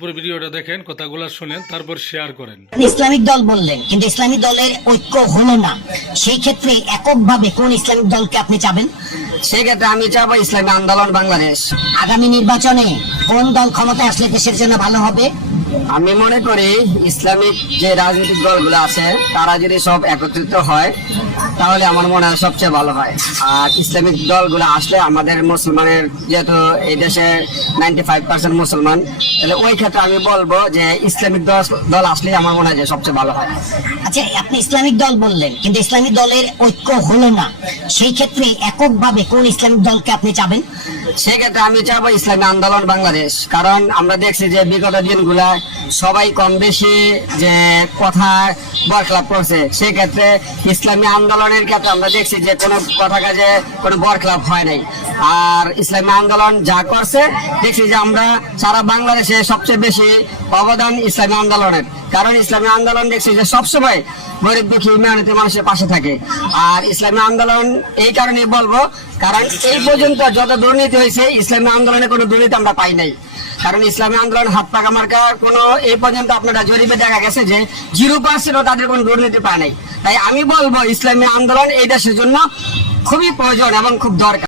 পুরো ভিডিওটা দেখেন, কথাগুলো শুনেন, তারপর শেয়ার করেন। ইসলামিক দল বললেন, কিন্তু ইসলামিক দলের ঐক্য হলো না। সেই ক্ষেত্রে এককভাবে কোন ইসলামিক দলকে আপনি চাবেন? সেক্ষেত্রে আমি চাবো ইসলামী আন্দোলন বাংলাদেশ। আগামী নির্বাচনে কোন দল ক্ষমতায় আসলে দেশের জন্য ভালো হবে? আমি মনে করি ইসলামিক যে রাজনৈতিক দলগুলো আছে তারা যদি সব একত্রিত হয় তাহলে আমার মনে হয় সবচেয়ে ভালো হয়। আর ইসলামিক দলগুলো আসলে আমাদের মুসলমানের, যেহেতু এই দেশে 95% মুসলমান, তাহলে ওই ক্ষেত্রে আমি বলবো যে ইসলামিক দল আসলে আমার মনে হয় যে সবচেয়ে ভালো হয়। আচ্ছা, আপনি ইসলামিক দল বললেন, কিন্তু ইসলামিক দলের ঐক্য হলো না। সেই ক্ষেত্রে এককভাবে কোন ইসলামিক দলকে আপনি চাবেন? সেক্ষেত্রে আমি চাবো ইসলামী আন্দোলন বাংলাদেশ। কারণ আমরা দেখছি যে বিগত দিনগুলা সবাই কম বেশি যে কথা বরখলাপ করছে, সেক্ষেত্রে ইসলামী আন্দোলনের ক্ষেত্রে আমরা দেখছি যে কোনো কথা কাজে কোনো বরখলাপ হয় নাই। আর ইসলামী আন্দোলন যা করছে দেখছি যে আমরা সারা বাংলাদেশে সবচেয়ে বেশি অবদান ইসলামী আন্দোলনের। কারণ ইসলামী আন্দোলন দেখছি যে সবসময় গরিব দুঃখী মেহনতি মানুষের পাশে থাকে। আর ইসলামী আন্দোলন এই কারণে বলবো, কারণ এই পর্যন্ত যত দুর্নীতি হয়েছে ইসলামী আন্দোলনে কোনো দুর্নীতি আমরা পাই নাই। কারণ ইসলামী আন্দোলন হাত পাকা মার্কা কোনো এই পর্যন্ত আপনারা জরিপে দেখা গেছে যে 0% তাদের কোনো দুর্নীতি পায় নাই। তাই আমি বলবো ইসলামী আন্দোলন এই দেশের জন্য খুবই প্রয়োজন এবং খুব দরকার।